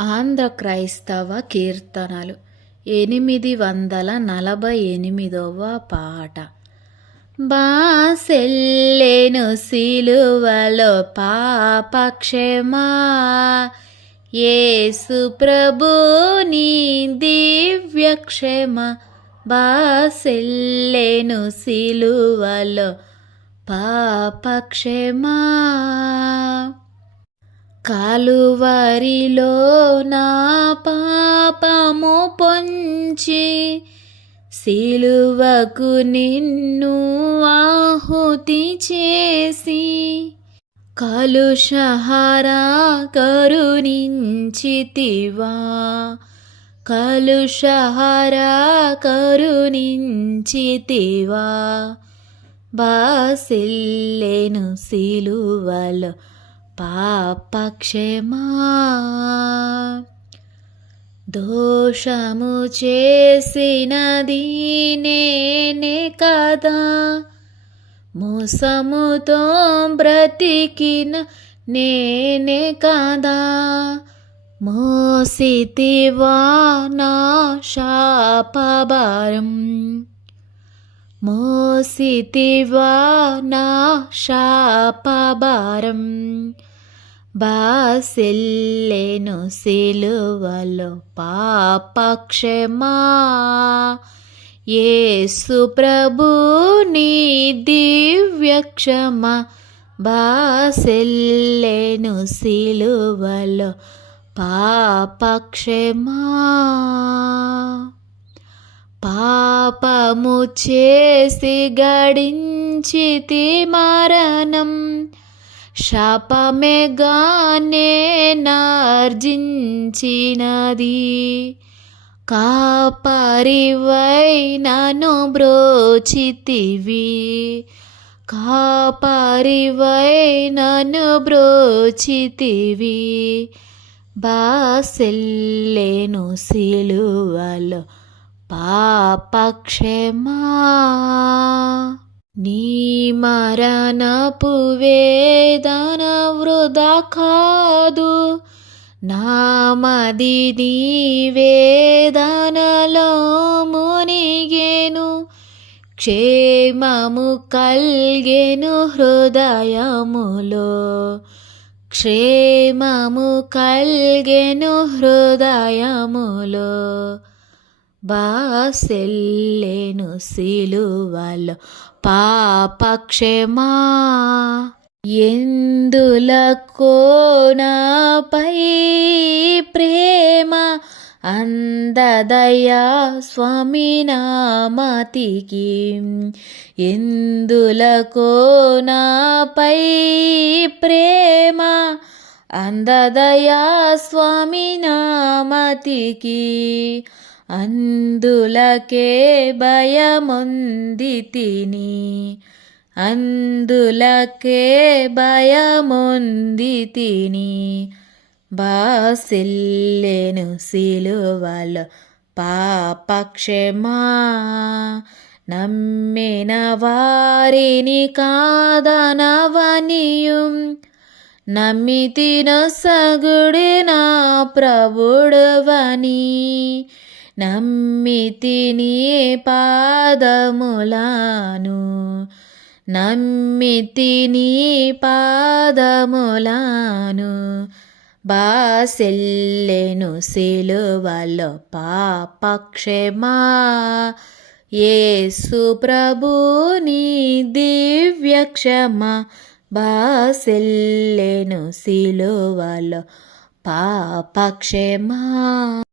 ఆంధ్ర క్రైస్తవ కీర్తనలు. ఎనిమిది వందల నలభై ఎనిమిదవ పాట. బాసెల్లెను సిలువలో పాపక్షమా. ఏసు ప్రభు నీ దివ్యక్షమ. బాసెల్లెను సిలువలో పాపక్షమా. కాలువరిలో నా పాపము పొంచి సిలువకు నిన్ను ఆహుతి చేసి కలుషహారా కరుణించితివా. కలుషహారా కరుణించితివా. బాసిల్లేను సిలువలో పాపక్షమా. దోషము చేసినది నేనే కదా. మోసముతో బ్రతికిన నేనే కదా. మోసితివా నా శాపభారం. మోసితివా నా శాపభారం. బాసిల్లెను సిలువలో పాపక్షమా. యేసు ప్రభు నీ దివ్యక్షమ. బాసిల్లెను సిలువలో పాపక్షమా. పాపము చేసి గడించితి మరణం. శాపమేగానే నార్జించినది. కాపరివై నన్ను బ్రోచితివి. కాపరివై నన్ను బ్రోచితివి. బాసెల్లేను సిలువలో పాపక్షమా. నీ మరణపు వేదన వృధా కాదు. నామది నీ వేదనలో మునిగేను క్షేమము కల్గెను హృదయములో. క్షేమము కల్గెను హృదయములో. బాసెల్లెను సిలువలో పాపక్షమా. ఎందులకో నాపై ప్రేమ అందదయా స్వామి నామతికి. ఎందులకో నాపై ప్రేమ అందదయా స్వామి నామతికి. అందులకే భయముంది తిని. అందులకే భయముంది తిని. బాసిల్లెను సిలువలో పాపక్షమా. నమ్మిన వారిని కాదనవనియం. నమ్మితిన సగుడి నా ప్రభుడవని. నమ్మితిని పాదములాను. నమ్మితిని పాదములాను. బాసెల్లెను సిలువలో పాపక్షమా. యేసు ప్రభుని దివ్యక్షమ. బాసెల్లెను సిలువలో పాపక్షమా.